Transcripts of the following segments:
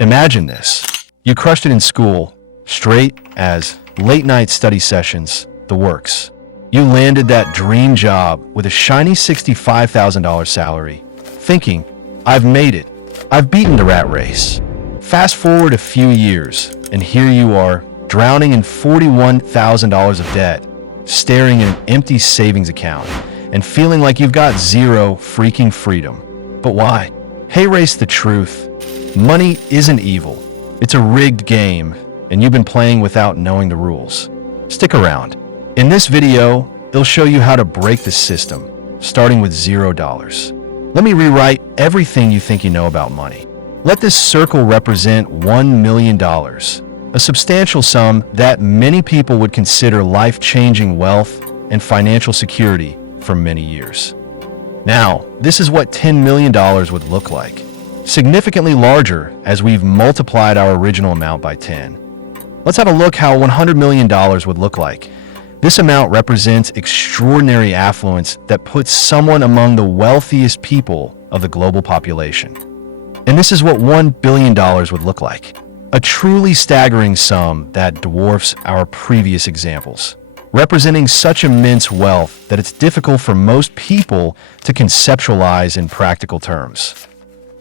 Imagine this. You crushed it in school, straight as late night study sessions, the works. You landed that dream job with a shiny $65,000 salary, thinking, I've made it. I've beaten the rat race. Fast forward a few years, and here you are, drowning in $41,000 of debt, staring at an empty savings account, and feeling like you've got zero freaking freedom. But why? Hey, race the truth. Money isn't evil. It's a rigged game, and you've been playing without knowing the rules. Stick around. In this video, it'll show you how to break the system, starting with $0. Let me rewrite everything you think you know about money. Let this circle represent $1 million, a substantial sum that many people would consider life-changing wealth and financial security for many years. Now, this is what $10 million would look like, significantly larger as we've multiplied our original amount by 10. Let's have a look how $100 million would look like. This amount represents extraordinary affluence that puts someone among the wealthiest people of the global population. And this is what $1 billion would look like, a truly staggering sum that dwarfs our previous examples, representing such immense wealth that it's difficult for most people to conceptualize in practical terms.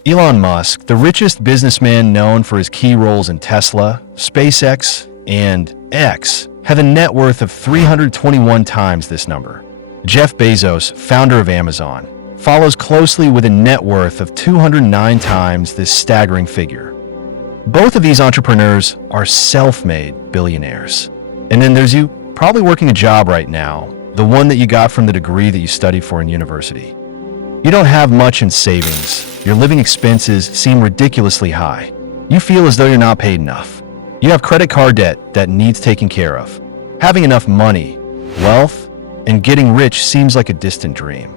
Elon Musk, the richest businessman known for his key roles in Tesla, SpaceX, and X, have a net worth of 321 times this number. Jeff Bezos, founder of Amazon, follows closely with a net worth of 209 times this staggering figure. Both of these entrepreneurs are self-made billionaires. And then there's you, probably working a job right now, the one that you got from the degree that you studied for in university. You don't have much in savings. Your living expenses seem ridiculously high. You feel as though you're not paid enough. You have credit card debt that needs taking care of. Having enough money, wealth, and getting rich seems like a distant dream.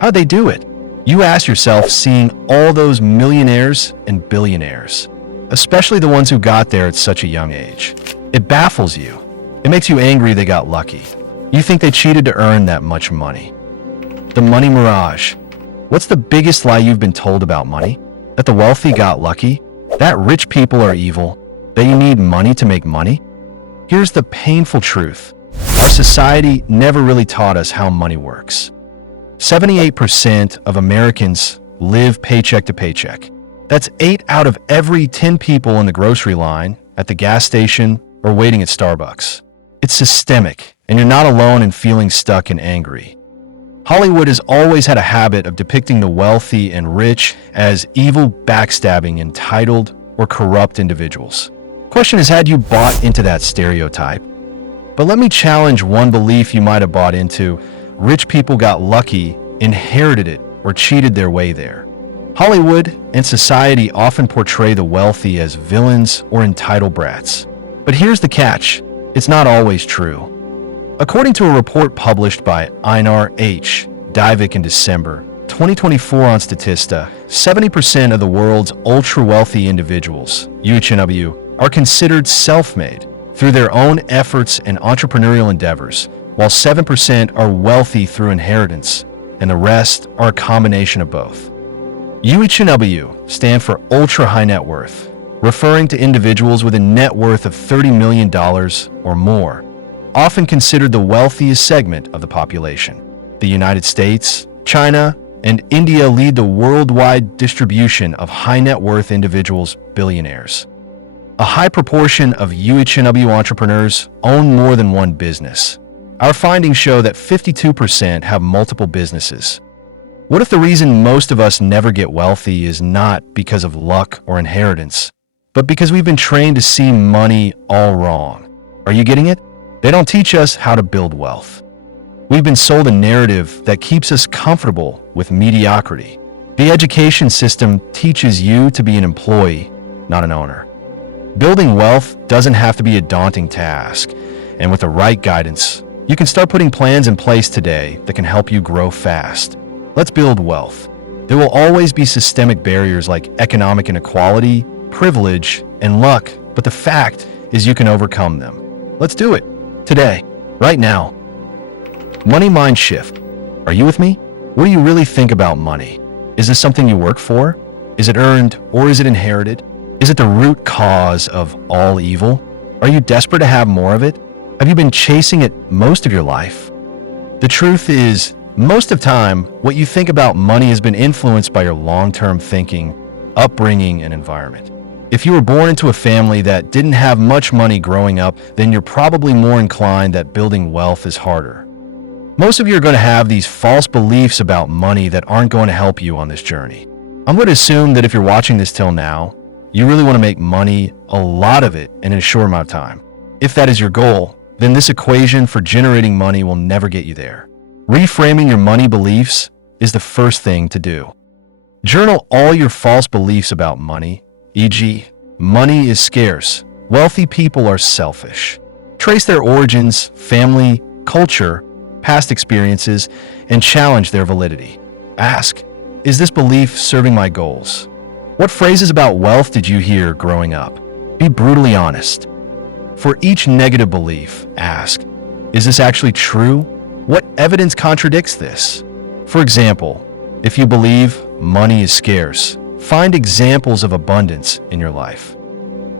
How'd they do it? You ask yourself, seeing all those millionaires and billionaires, especially the ones who got there at such a young age. It baffles you. It makes you angry they got lucky. You think they cheated to earn that much money. The money mirage. What's the biggest lie you've been told about money? That the wealthy got lucky? That rich people are evil? That you need money to make money? Here's the painful truth. Our society never really taught us how money works. 78% of Americans live paycheck to paycheck. That's 8 out of every 10 people in the grocery line, at the gas station, or waiting at Starbucks. It's systemic, and you're not alone in feeling stuck and angry. Hollywood has always had a habit of depicting the wealthy and rich as evil, backstabbing, entitled, or corrupt individuals. Question is, had you bought into that stereotype? But let me challenge one belief you might have bought into. Rich people got lucky, inherited it, or cheated their way there. Hollywood and society often portray the wealthy as villains or entitled brats. But here's the catch. It's not always true. According to a report published by Einar H. Dybvik in December 2024 on Statista, 70% of the world's ultra-wealthy individuals, UHNW, are considered self-made through their own efforts and entrepreneurial endeavors, while 7% are wealthy through inheritance, and the rest are a combination of both. UHNW stand for ultra high net worth, referring to individuals with a net worth of $30 million or more, often considered the wealthiest segment of the population. The United States, China, and India lead the worldwide distribution of high net worth individuals, billionaires. A high proportion of UHNW entrepreneurs own more than one business. Our findings show that 52% have multiple businesses. What if the reason most of us never get wealthy is not because of luck or inheritance, but because we've been trained to see money all wrong? Are you getting it? They don't teach us how to build wealth. We've been sold a narrative that keeps us comfortable with mediocrity. The education system teaches you to be an employee, not an owner. Building wealth doesn't have to be a daunting task, and with the right guidance, you can start putting plans in place today that can help you grow fast. Let's build wealth. There will always be systemic barriers like economic inequality, privilege, and luck, but the fact is you can overcome them. Let's do it. Today. Right now. Money mind shift. Are you with me? What do you really think about money? Is this something you work for? Is it earned or is it inherited? Is it the root cause of all evil? Are you desperate to have more of it? Have you been chasing it most of your life? The truth is, most of the time, what you think about money has been influenced by your long-term thinking, upbringing, and environment. If you were born into a family that didn't have much money growing up, then you're probably more inclined that building wealth is harder. Most of you are going to have these false beliefs about money that aren't going to help you on this journey. I'm going to assume that if you're watching this till now, you really want to make money, a lot of it, in a short amount of time. If that is your goal, then this equation for generating money will never get you there. Reframing your money beliefs is the first thing to do. Journal all your false beliefs about money, e.g., money is scarce, wealthy people are selfish. Trace their origins, family, culture, past experiences, and challenge their validity. Ask, is this belief serving my goals? What phrases about wealth did you hear growing up? Be brutally honest. For each negative belief, ask, is this actually true? What evidence contradicts this? For example, if you believe money is scarce, find examples of abundance in your life.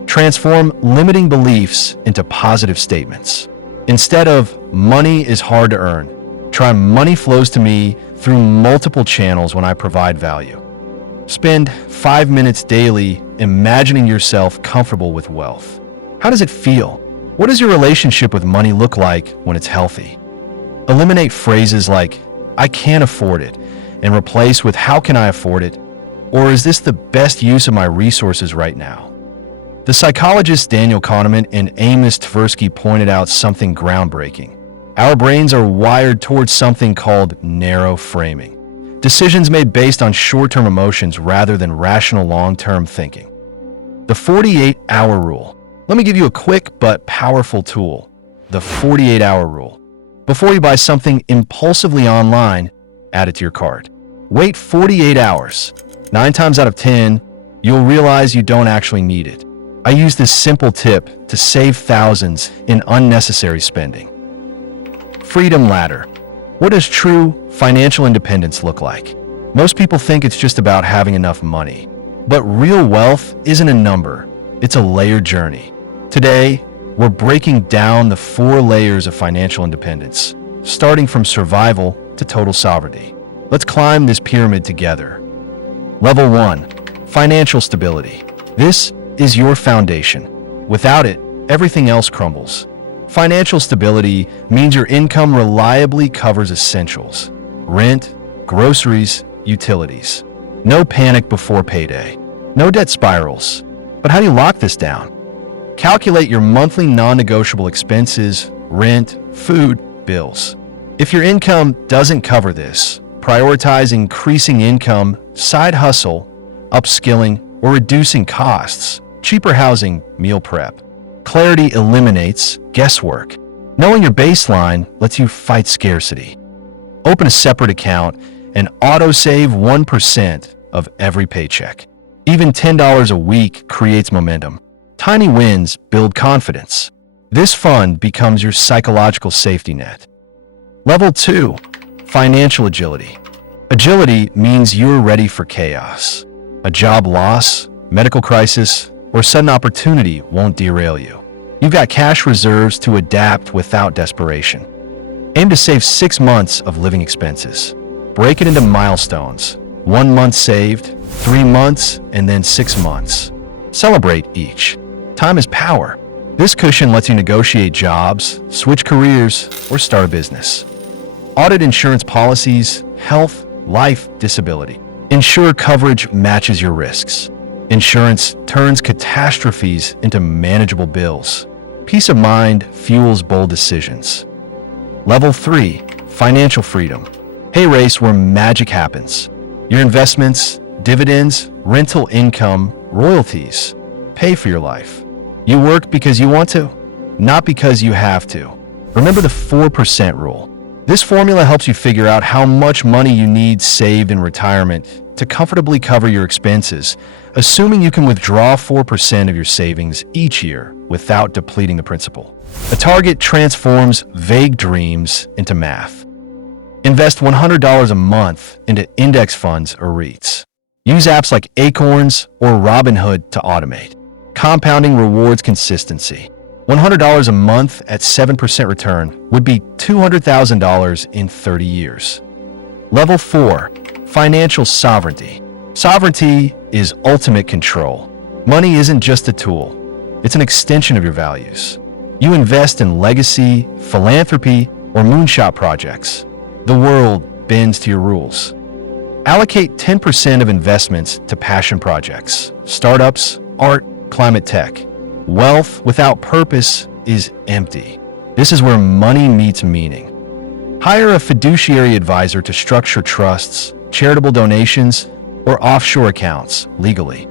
Transform limiting beliefs into positive statements. Instead of money is hard to earn, try money flows to me through multiple channels when I provide value. Spend 5 minutes daily imagining yourself comfortable with wealth. How does it feel? What does your relationship with money look like when it's healthy? Eliminate phrases like, I can't afford it, and replace with how can I afford it? Or is this the best use of my resources right now? The psychologists Daniel Kahneman and Amos Tversky pointed out something groundbreaking. Our brains are wired towards something called narrow framing. Decisions made based on short-term emotions rather than rational long-term thinking. The 48-hour rule. Let me give you a quick but powerful tool. The 48-hour rule. Before you buy something impulsively online, add it to your cart. Wait 48 hours. 9 times out of 10, you'll realize you don't actually need it. I use this simple tip to save thousands in unnecessary spending. Freedom ladder. What does true financial independence look like? Most people think it's just about having enough money. But real wealth isn't a number, it's a layered journey. Today, we're breaking down the 4 layers of financial independence, starting from survival to total sovereignty. Let's climb this pyramid together. Level 1, financial stability. This is your foundation. Without it, everything else crumbles. Financial stability means your income reliably covers essentials: rent, groceries, utilities. No panic before payday. No debt spirals. But how do you lock this down? Calculate your monthly non-negotiable expenses, rent, food, bills. If your income doesn't cover this, prioritize increasing income, side hustle, upskilling, or reducing costs, cheaper housing, meal prep. Clarity eliminates guesswork. Knowing your baseline lets you fight scarcity. Open a separate account and auto-save 1% of every paycheck. Even $10 a week creates momentum. Tiny wins build confidence. This fund becomes your psychological safety net. Level 2, financial agility. Agility means you're ready for chaos. A job loss, medical crisis, or sudden opportunity won't derail you. You've got cash reserves to adapt without desperation. Aim to save 6 months of living expenses. Break it into milestones. 1 month saved, 3 months, and then 6 months. Celebrate each. Time is power. This cushion lets you negotiate jobs, switch careers, or start a business. Audit insurance policies, health, life, disability. Ensure coverage matches your risks. Insurance turns catastrophes into manageable bills. Peace of mind fuels bold decisions. Level 3, financial freedom. Pay race where magic happens. Your investments, dividends, rental income, royalties pay for your life. You work because you want to, not because you have to. Remember the 4% rule. This formula helps you figure out how much money you need saved in retirement to comfortably cover your expenses, assuming you can withdraw 4% of your savings each year without depleting the principal. A target transforms vague dreams into math. Invest $100 a month into index funds or REITs. Use apps like Acorns or Robinhood to automate. Compounding rewards consistency. $100 a month at 7% return would be $200,000 in 30 years. Level 4. Financial sovereignty. Sovereignty is ultimate control. Money isn't just a tool. It's an extension of your values. You invest in legacy, philanthropy, or moonshot projects. The world bends to your rules. Allocate 10% of investments to passion projects, startups, art, climate tech. Wealth without purpose is empty. This is where money meets meaning. Hire a fiduciary advisor to structure trusts, charitable donations, or offshore accounts legally.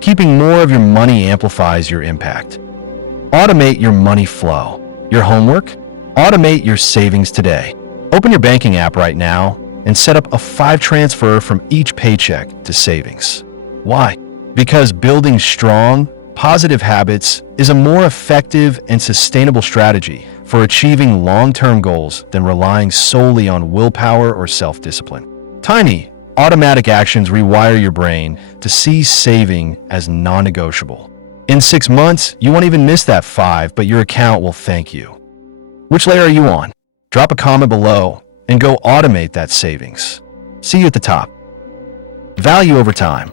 Keeping more of your money amplifies your impact. Automate your money flow. Your homework? Automate your savings today. Open your banking app right now and set up a 5 transfer from each paycheck to savings. Why? Because building strong, positive habits is a more effective and sustainable strategy for achieving long-term goals than relying solely on willpower or self-discipline. Tiny, automatic actions rewire your brain to see saving as non-negotiable. In 6 months, you won't even miss that 5, but your account will thank you. Which layer are you on? Drop a comment below and go automate that savings. See you at the top. Value over time.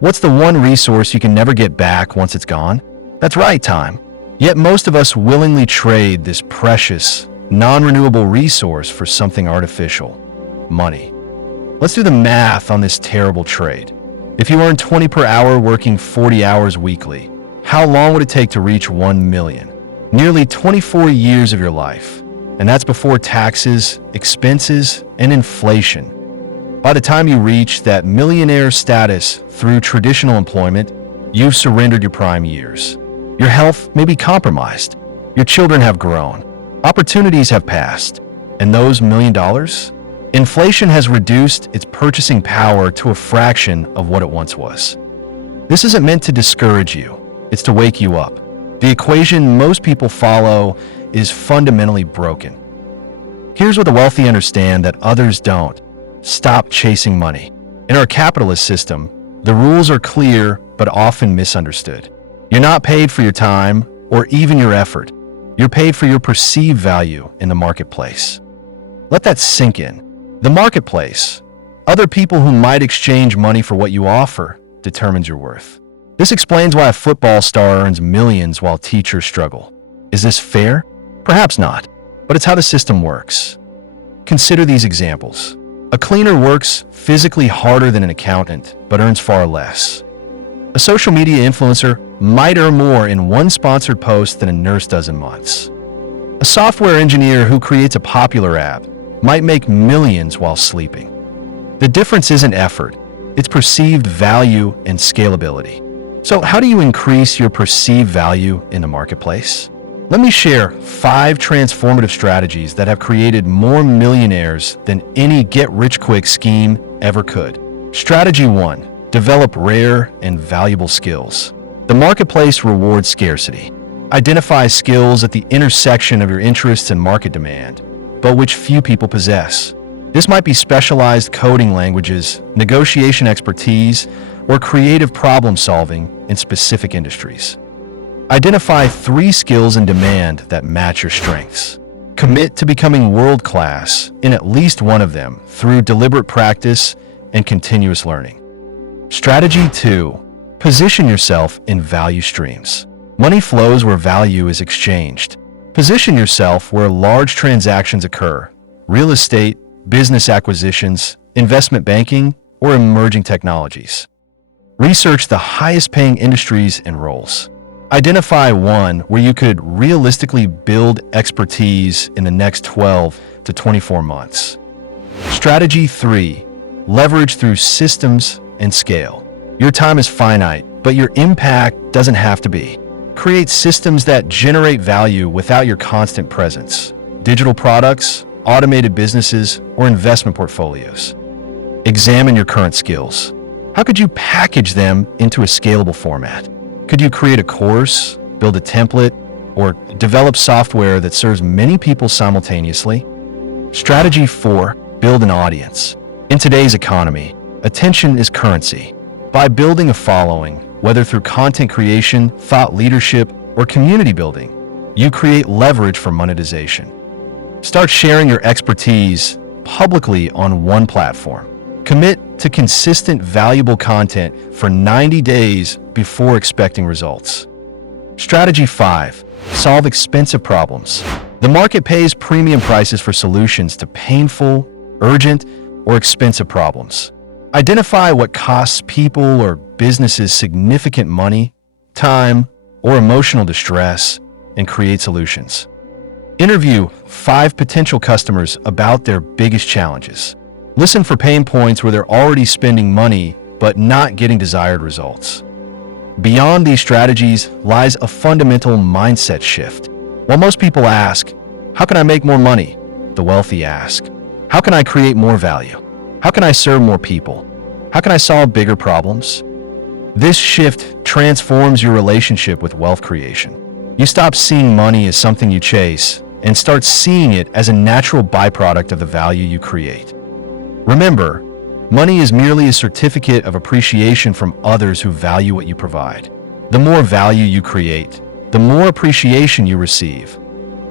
What's the one resource you can never get back once it's gone? That's right, time. Yet most of us willingly trade this precious, non-renewable resource for something artificial: money. Let's do the math on this terrible trade. If you earn 20 per hour working 40 hours weekly, how long would it take to reach 1 million? Nearly 24 years of your life. And that's before taxes, expenses, and inflation. By the time you reach that millionaire status through traditional employment, you've surrendered your prime years. Your health may be compromised. Your children have grown. Opportunities have passed. And those $1 million? Inflation has reduced its purchasing power to a fraction of what it once was. This isn't meant to discourage you. It's to wake you up. The equation most people follow is fundamentally broken. Here's what the wealthy understand that others don't. Stop chasing money. In our capitalist system, the rules are clear but often misunderstood. You're not paid for your time or even your effort. You're paid for your perceived value in the marketplace. Let that sink in. The marketplace, other people who might exchange money for what you offer, determines your worth. This explains why a football star earns millions while teachers struggle. Is this fair? Perhaps not, but it's how the system works. Consider these examples. A cleaner works physically harder than an accountant, but earns far less. A social media influencer might earn more in one sponsored post than a nurse does in months. A software engineer who creates a popular app might make millions while sleeping. The difference isn't effort, it's perceived value and scalability. So how do you increase your perceived value in the marketplace? Let me share 5 transformative strategies that have created more millionaires than any get-rich-quick scheme ever could. Strategy 1. Develop rare and valuable skills. The marketplace rewards scarcity. Identify skills at the intersection of your interests and market demand, but which few people possess. This might be specialized coding languages, negotiation expertise, or creative problem-solving in specific industries. Identify 3 skills in demand that match your strengths. Commit to becoming world-class in at least one of them through deliberate practice and continuous learning. Strategy 2. Position yourself in value streams. Money flows where value is exchanged. Position yourself where large transactions occur: real estate, business acquisitions, investment banking, or emerging technologies. Research the highest-paying industries and roles. Identify one where you could realistically build expertise in the next 12 to 24 months. Strategy 3. Leverage through systems and scale. Your time is finite, but your impact doesn't have to be. Create systems that generate value without your constant presence. Digital products, automated businesses, or investment portfolios. Examine your current skills. How could you package them into a scalable format? Could you create a course, build a template, or develop software that serves many people simultaneously? Strategy 4. Build an audience. In today's economy, attention is currency. By building a following, Whether through content creation, thought leadership, or community building, you create leverage for monetization. Start sharing your expertise publicly on one platform. Commit to consistent, valuable content for 90 days before expecting results. Strategy 5. Solve expensive problems. The market pays premium prices for solutions to painful, urgent, or expensive problems. Identify what costs people or businesses significant money, time, or emotional distress, and create solutions. Interview 5 potential customers about their biggest challenges. Listen for pain points where they're already spending money but not getting desired results. Beyond these strategies lies a fundamental mindset shift. While most people ask, "How can I make more money?" the wealthy ask, "How can I create more value? How can I serve more people? How can I solve bigger problems?" This shift transforms your relationship with wealth creation. You stop seeing money as something you chase and start seeing it as a natural byproduct of the value you create. Remember, money is merely a certificate of appreciation from others who value what you provide. The more value you create, the more appreciation you receive,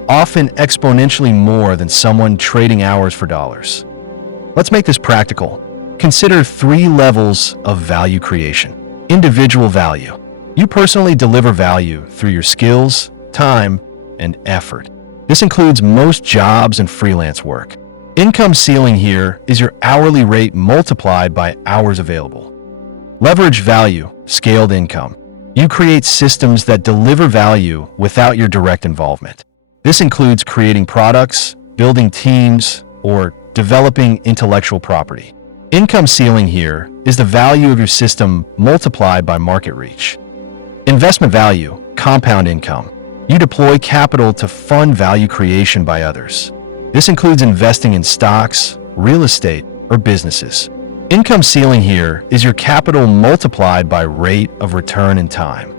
often exponentially more than someone trading hours for dollars. Let's make this practical. Consider 3 levels of value creation. Individual value. You personally deliver value through your skills, time, and effort. This includes most jobs and freelance work. Income ceiling here is your hourly rate multiplied by hours available. Leverage value, scaled income. You create systems that deliver value without your direct involvement. This includes creating products, building teams, or developing intellectual property. Income ceiling here is the value of your system multiplied by market reach. Investment value, compound income. You deploy capital to fund value creation by others. This includes investing in stocks, real estate, or businesses. Income ceiling here is your capital multiplied by rate of return and time.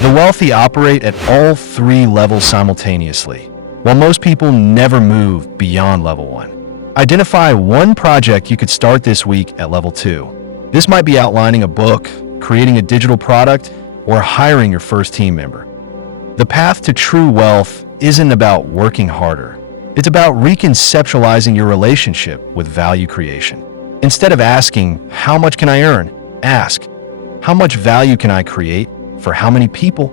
The wealthy operate at all 3 levels simultaneously, while most people never move beyond level 1. Identify one project you could start this week at level 2. This might be outlining a book, creating a digital product, or hiring your first team member. The path to true wealth isn't about working harder. It's about reconceptualizing your relationship with value creation. Instead of asking, "How much can I earn?" ask, "How much value can I create for how many people?"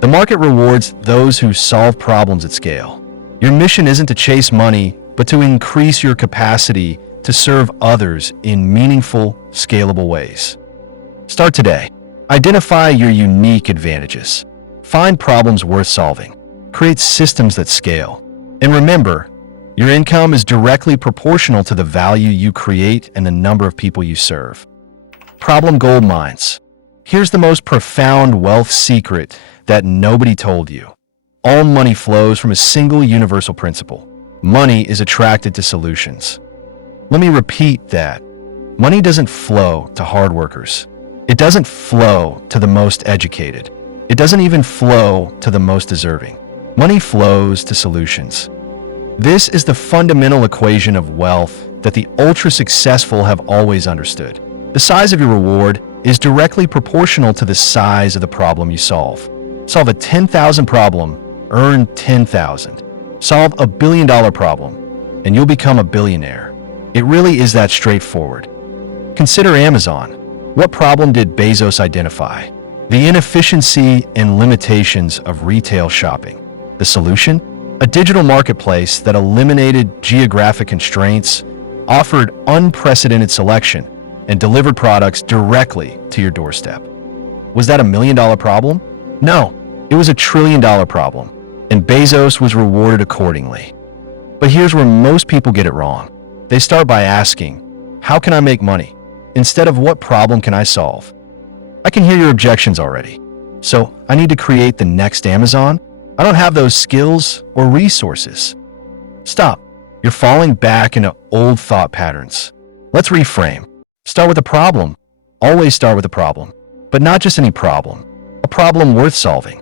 The market rewards those who solve problems at scale. Your mission isn't to chase money, but to increase your capacity to serve others in meaningful, scalable ways. Start today. Identify your unique advantages. Find problems worth solving. Create systems that scale. And remember, your income is directly proportional to the value you create and the number of people you serve. Problem gold mines. Here's the most profound wealth secret that nobody told you. All money flows from a single universal principle. Money is attracted to solutions. Let me repeat that. Money doesn't flow to hard workers. It doesn't flow to the most educated. It doesn't even flow to the most deserving. Money flows to solutions. This is the fundamental equation of wealth that the ultra-successful have always understood. The size of your reward is directly proportional to the size of the problem you solve. Solve a 10,000 problem, earn 10,000. Solve a $1 billion problem, and you'll become a billionaire. It really is that straightforward. Consider Amazon. What problem did Bezos identify? The inefficiency and limitations of retail shopping. The solution? A digital marketplace that eliminated geographic constraints, offered unprecedented selection, and delivered products directly to your doorstep. Was that a $1 million problem? No, it was a $1 trillion problem, and Bezos was rewarded accordingly. But here's where most people get it wrong. They start by asking, "How can I make money?" instead of "What problem can I solve?" I can hear your objections already. So, I need to create the next Amazon? I don't have those skills or resources. Stop. You're falling back into old thought patterns. Let's reframe. Start with a problem. Always start with a problem. But not just any problem. A problem worth solving.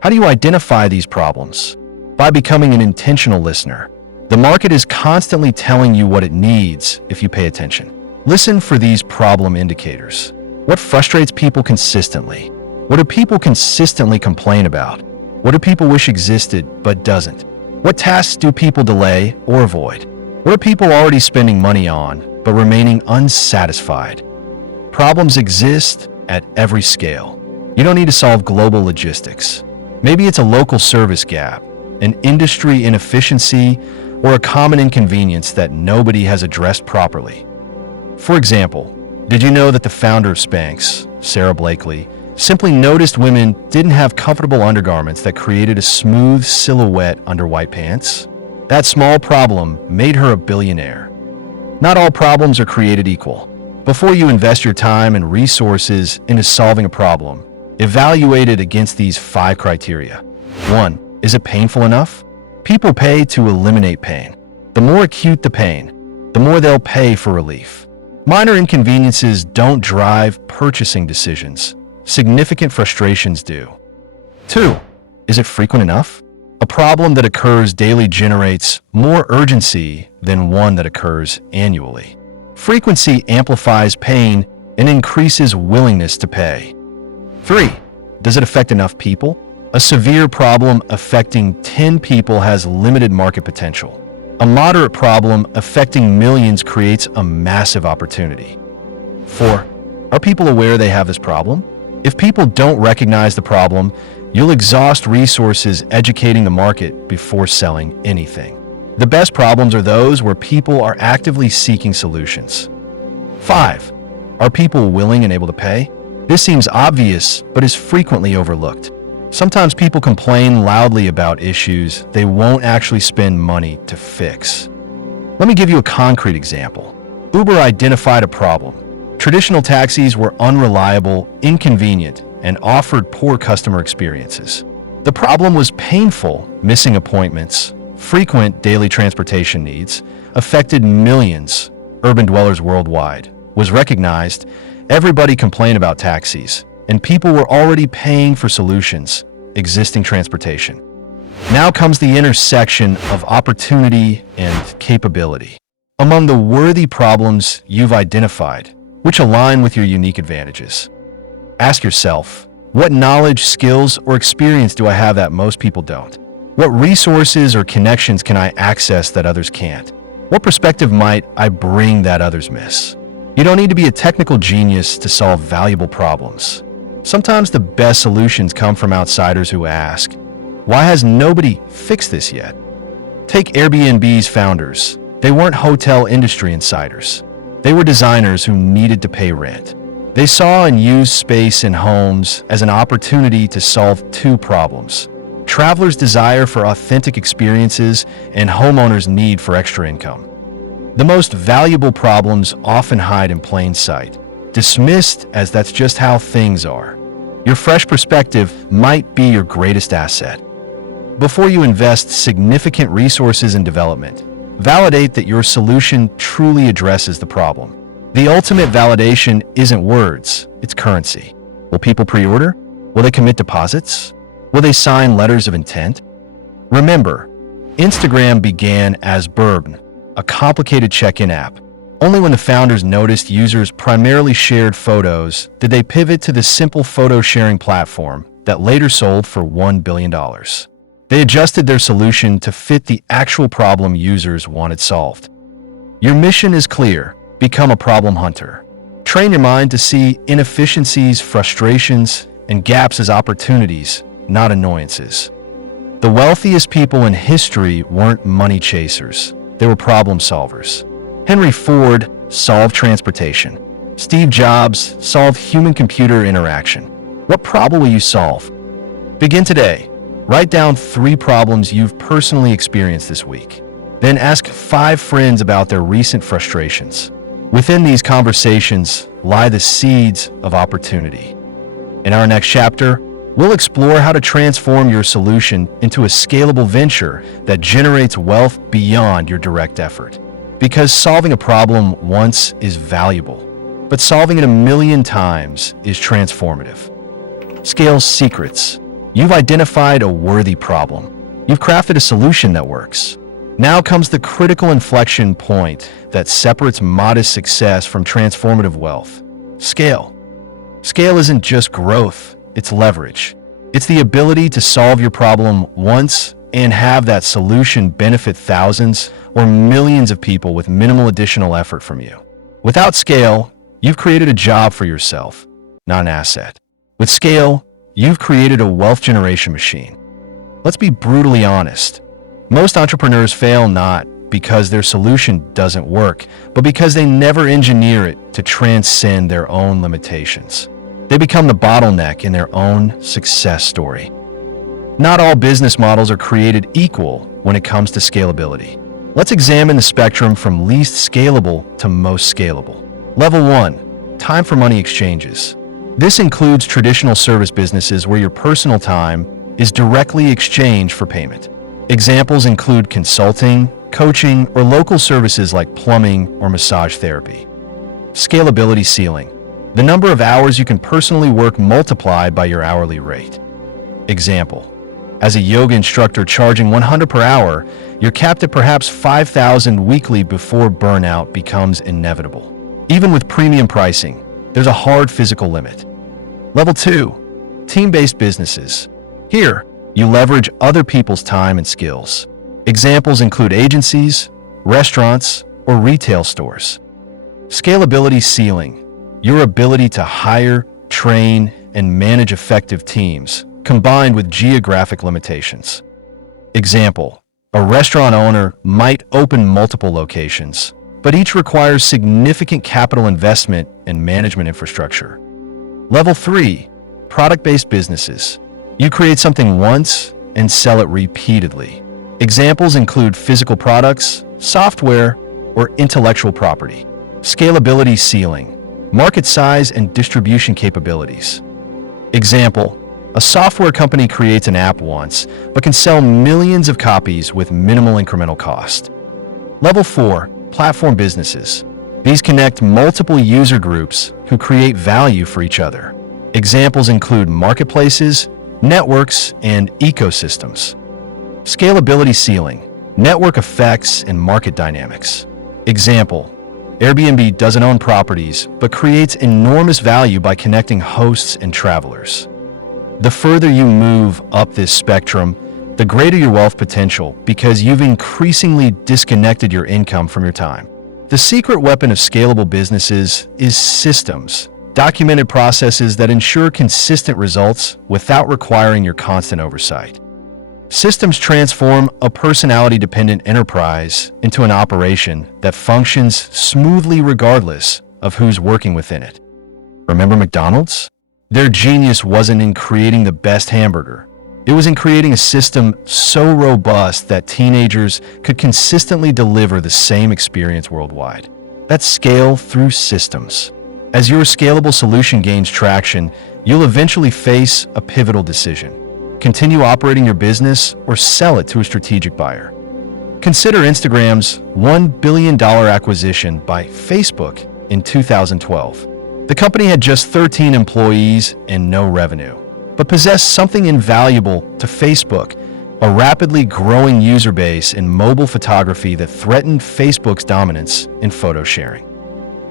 How do you identify these problems? By becoming an intentional listener. The market is constantly telling you what it needs if you pay attention. Listen for these problem indicators. What frustrates people consistently? What do people consistently complain about? What do people wish existed but doesn't? What tasks do people delay or avoid? What are people already spending money on but remaining unsatisfied? Problems exist at every scale. You don't need to solve global logistics. Maybe it's a local service gap, an industry inefficiency, or a common inconvenience that nobody has addressed properly. For example, did you know that the founder of Spanx, Sarah Blakely, simply noticed women didn't have comfortable undergarments that created a smooth silhouette under white pants? That small problem made her a billionaire. Not all problems are created equal. Before you invest your time and resources into solving a problem, evaluate it against these 5 criteria. 1. Is it painful enough? People pay to eliminate pain. The more acute the pain, the more they'll pay for relief. Minor inconveniences don't drive purchasing decisions. Significant frustrations do. 2. Is it frequent enough? A problem that occurs daily generates more urgency than one that occurs annually. Frequency amplifies pain and increases willingness to pay. 3. Does it affect enough people? A severe problem affecting 10 people has limited market potential. A moderate problem affecting millions creates a massive opportunity. 4. Are people aware they have this problem? If people don't recognize the problem, you'll exhaust resources educating the market before selling anything. The best problems are those where people are actively seeking solutions. 5. Are people willing and able to pay? This seems obvious, but is frequently overlooked. Sometimes people complain loudly about issues they won't actually spend money to fix. Let me give you a concrete example. Uber identified a problem. Traditional taxis were unreliable, inconvenient, and offered poor customer experiences. The problem was painful, missing appointments, frequent daily transportation needs, affected millions, urban dwellers worldwide, was recognized. Everybody complained about taxis, and people were already paying for solutions, existing transportation. Now comes the intersection of opportunity and capability. Among the worthy problems you've identified, which align with your unique advantages? Ask yourself, what knowledge, skills, or experience do I have that most people don't? What resources or connections can I access that others can't? What perspective might I bring that others miss? You don't need to be a technical genius to solve valuable problems. Sometimes the best solutions come from outsiders who ask, why has nobody fixed this yet? Take Airbnb's founders. They weren't hotel industry insiders. They were designers who needed to pay rent. They saw unused space in homes as an opportunity to solve 2 problems: travelers' desire for authentic experiences and homeowners' need for extra income. The most valuable problems often hide in plain sight, dismissed as that's just how things are. Your fresh perspective might be your greatest asset. Before you invest significant resources in development, validate that your solution truly addresses the problem. The ultimate validation isn't words, it's currency. Will people pre-order? Will they commit deposits? Will they sign letters of intent? Remember, Instagram began as Burn, a complicated check-in app. Only when the founders noticed users primarily shared photos did they pivot to the simple photo-sharing platform that later sold for $1 billion. They adjusted their solution to fit the actual problem users wanted solved. Your mission is clear. Become a problem hunter. Train your mind to see inefficiencies, frustrations, and gaps as opportunities, not annoyances. The wealthiest people in history weren't money chasers. They were problem solvers. Henry Ford solved transportation. Steve Jobs solved human-computer interaction. What problem will you solve? Begin today. Write down 3 problems you've personally experienced this week. Then ask 5 friends about their recent frustrations. Within these conversations lie the seeds of opportunity. In our next chapter, we'll explore how to transform your solution into a scalable venture that generates wealth beyond your direct effort. Because solving a problem once is valuable, but solving it 1,000,000 times is transformative. Scale secrets. You've identified a worthy problem. You've crafted a solution that works. Now comes the critical inflection point that separates modest success from transformative wealth. Scale. Scale isn't just growth, it's leverage. It's the ability to solve your problem once and have that solution benefit thousands or millions of people with minimal additional effort from you. Without scale, you've created a job for yourself, not an asset. With scale, you've created a wealth generation machine. Let's be brutally honest. Most entrepreneurs fail not because their solution doesn't work, but because they never engineer it to transcend their own limitations. They become the bottleneck in their own success story. Not all business models are created equal when it comes to scalability. Let's examine the spectrum from least scalable to most scalable. Level 1, time for money exchanges. This includes traditional service businesses where your personal time is directly exchanged for payment. Examples include consulting, coaching, or local services like plumbing or massage therapy. Scalability ceiling. The number of hours you can personally work multiplied by your hourly rate. Example. As a yoga instructor charging $100 per hour, you're capped at perhaps $5,000 weekly before burnout becomes inevitable. Even with premium pricing, there's a hard physical limit. Level 2, team-based businesses. Here, you leverage other people's time and skills. Examples include agencies, restaurants, or retail stores. Scalability ceiling. Your ability to hire, train, and manage effective teams, combined with geographic limitations. Example, a restaurant owner might open multiple locations, but each requires significant capital investment and management infrastructure. Level 3, product-based businesses. You create something once and sell it repeatedly. Examples include physical products, software, or intellectual property. Scalability ceiling. Market size and distribution capabilities. Example, a software company creates an app once, but can sell millions of copies with minimal incremental cost. Level 4, platform businesses. These connect multiple user groups who create value for each other. Examples include marketplaces, networks, and ecosystems. Scalability ceiling, network effects and market dynamics. Example, Airbnb doesn't own properties, but creates enormous value by connecting hosts and travelers. The further you move up this spectrum, the greater your wealth potential because you've increasingly disconnected your income from your time. The secret weapon of scalable businesses is systems, documented processes that ensure consistent results without requiring your constant oversight. Systems transform a personality-dependent enterprise into an operation that functions smoothly regardless of who's working within it. Remember McDonald's? Their genius wasn't in creating the best hamburger. It was in creating a system so robust that teenagers could consistently deliver the same experience worldwide. That's scale through systems. As your scalable solution gains traction, you'll eventually face a pivotal decision. Continue operating your business or sell it to a strategic buyer. Consider Instagram's $1 billion acquisition by Facebook in 2012. The company had just 13 employees and no revenue, but possessed something invaluable to Facebook, a rapidly growing user base in mobile photography that threatened Facebook's dominance in photo sharing.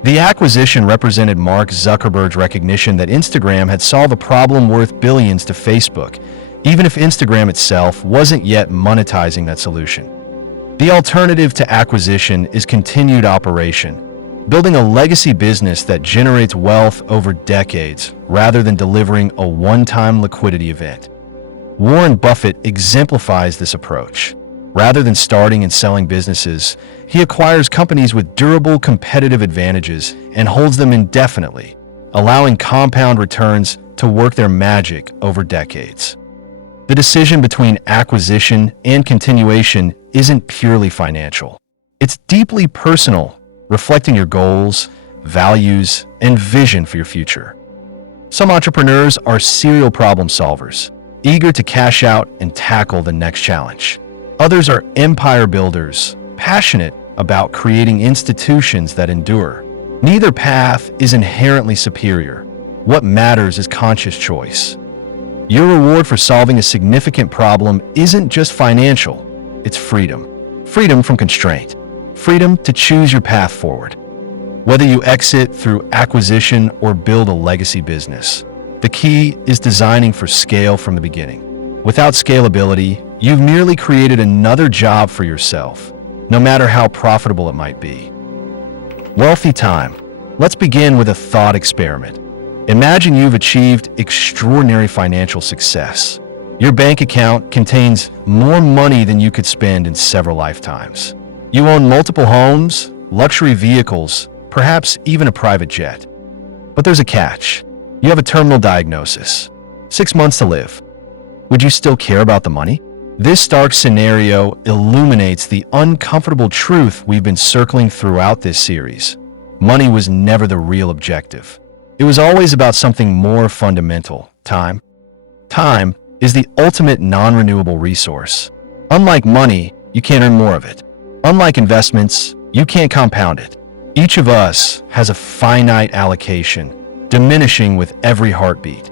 The acquisition represented Mark Zuckerberg's recognition that Instagram had solved a problem worth billions to Facebook, even if Instagram itself wasn't yet monetizing that solution. The alternative to acquisition is continued operation, building a legacy business that generates wealth over decades rather than delivering a one-time liquidity event. Warren Buffett exemplifies this approach. Rather than starting and selling businesses, he acquires companies with durable competitive advantages and holds them indefinitely, allowing compound returns to work their magic over decades. The decision between acquisition and continuation isn't purely financial. It's deeply personal, reflecting your goals, values, and vision for your future. Some entrepreneurs are serial problem solvers, eager to cash out and tackle the next challenge. Others are empire builders, passionate about creating institutions that endure. Neither path is inherently superior. What matters is conscious choice. Your reward for solving a significant problem isn't just financial, it's freedom. Freedom from constraint. Freedom to choose your path forward. Whether you exit through acquisition or build a legacy business, the key is designing for scale from the beginning. Without scalability, you've merely created another job for yourself, no matter how profitable it might be. Wealthy time. Let's begin with a thought experiment. Imagine you've achieved extraordinary financial success. Your bank account contains more money than you could spend in several lifetimes. You own multiple homes, luxury vehicles, perhaps even a private jet. But there's a catch. You have a terminal diagnosis. 6 months to live. Would you still care about the money? This stark scenario illuminates the uncomfortable truth we've been circling throughout this series. Money was never the real objective. It was always about something more fundamental: time. Time is the ultimate non-renewable resource. Unlike money, you can't earn more of it. Unlike investments, you can't compound it. Each of us has a finite allocation, diminishing with every heartbeat.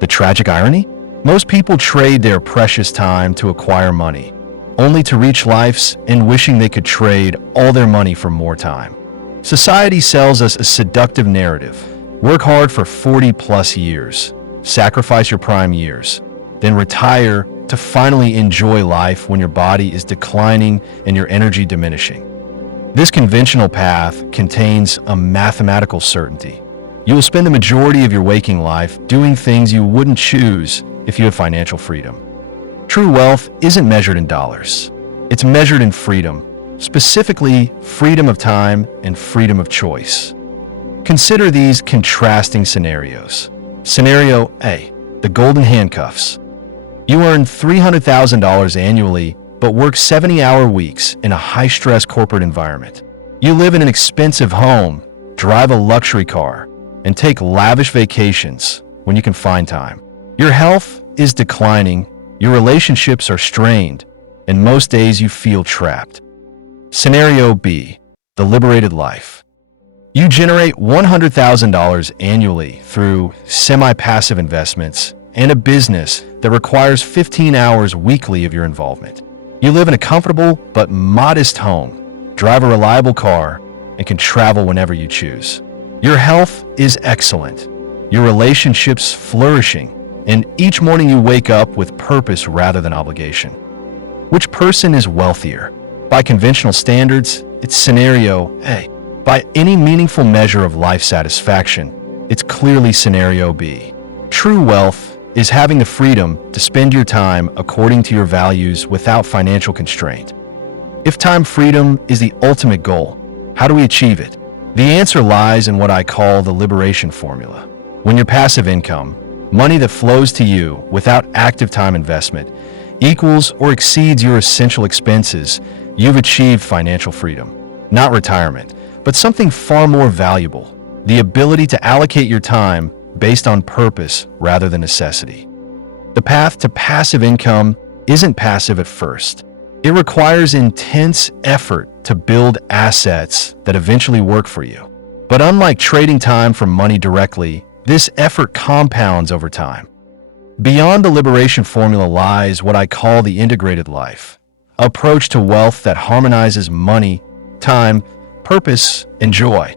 The tragic irony? Most people trade their precious time to acquire money, only to reach life's end wishing they could trade all their money for more time. Society sells us a seductive narrative. Work hard for 40+ years, sacrifice your prime years, then retire to finally enjoy life when your body is declining and your energy diminishing. This conventional path contains a mathematical certainty. You will spend the majority of your waking life doing things you wouldn't choose if you had financial freedom. True wealth isn't measured in dollars. It's measured in freedom, specifically freedom of time and freedom of choice. Consider these contrasting scenarios. Scenario A, the golden handcuffs. You earn $300,000 annually, but work 70-hour weeks in a high-stress corporate environment. You live in an expensive home, drive a luxury car, and take lavish vacations when you can find time. Your health is declining, your relationships are strained, and most days you feel trapped. Scenario B, the liberated life. You generate $100,000 annually through semi-passive investments and a business that requires 15 hours weekly of your involvement. You live in a comfortable but modest home, drive a reliable car, and can travel whenever you choose. Your health is excellent, your relationships flourishing, and each morning you wake up with purpose rather than obligation. Which person is wealthier? By conventional standards, it's scenario A. By any meaningful measure of life satisfaction, it's clearly scenario B. True wealth is having the freedom to spend your time according to your values without financial constraint. If time freedom is the ultimate goal, how do we achieve it? The answer lies in what I call the liberation formula. When your passive income, money that flows to you without active time investment, equals or exceeds your essential expenses, you've achieved financial freedom. Not retirement, but something far more valuable: the ability to allocate your time based on purpose rather than necessity. The path to passive income isn't passive at first. It requires intense effort to build assets that eventually work for you. But unlike trading time for money directly, this effort compounds over time. Beyond the liberation formula lies what I call the integrated life, an approach to wealth that harmonizes money, time, purpose, and joy.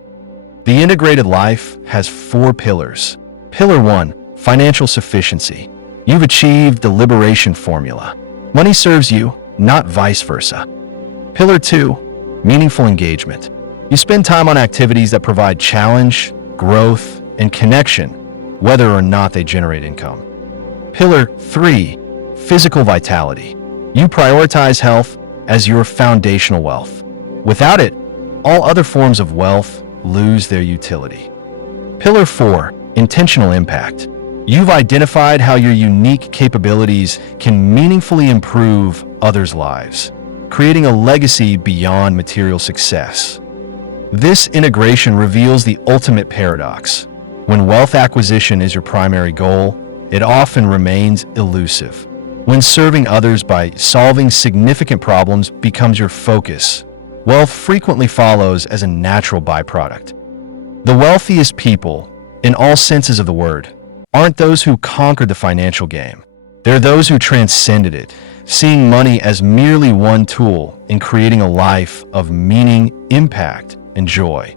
The integrated life has 4 pillars. Pillar 1, financial sufficiency. You've achieved the liberation formula. Money serves you, not vice versa. Pillar 2, meaningful engagement. You spend time on activities that provide challenge, growth, and connection, whether or not they generate income. Pillar 3, physical vitality. You prioritize health as your foundational wealth. Without it, all other forms of wealth lose their utility. Pillar 4, intentional impact. You've identified how your unique capabilities can meaningfully improve others' lives, creating a legacy beyond material success. This integration reveals the ultimate paradox. When wealth acquisition is your primary goal, it often remains elusive. When serving others by solving significant problems becomes your focus, wealth frequently follows as a natural byproduct. The wealthiest people, in all senses of the word, aren't those who conquered the financial game. They're those who transcended it, seeing money as merely one tool in creating a life of meaning, impact, and joy.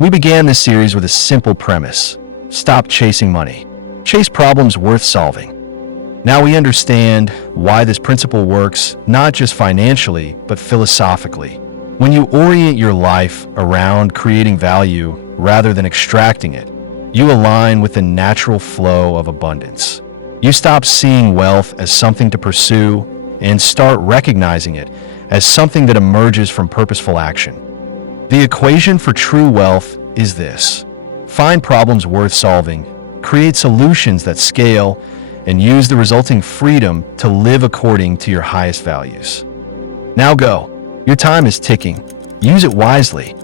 We began this series with a simple premise: stop chasing money. Chase problems worth solving. Now we understand why this principle works, not just financially, but philosophically. When you orient your life around creating value rather than extracting it, you align with the natural flow of abundance. You stop seeing wealth as something to pursue and start recognizing it as something that emerges from purposeful action. The equation for true wealth is this: find problems worth solving, create solutions that scale, and use the resulting freedom to live according to your highest values. Now go. Your time is ticking. Use it wisely.